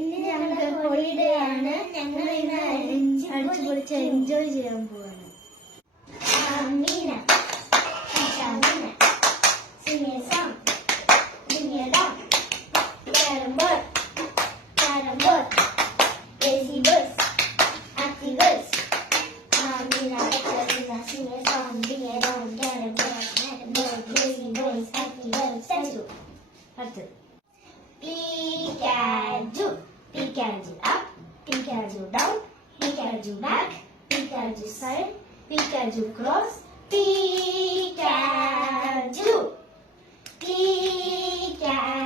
ഇന്ന് ഞങ്ങളുടെ ഹോളിഡേ ആണ്. ഞങ്ങൾ ഇന്ന് അടിച്ചു പൊളിച്ച് എൻജോയ് ചെയ്യാൻ പോവാണ്. Amina, Amina, sing a song, sing a dog, carrom board, lazy birds, active birds. Amina, sing a song, sing a dog, carrom board, lazy birds, active birds. Statue. Pikachu, Pikachu up, Pikachu down, Pikachu back, Pikachu side, Pikachu cross, Pikachu, Pikachu.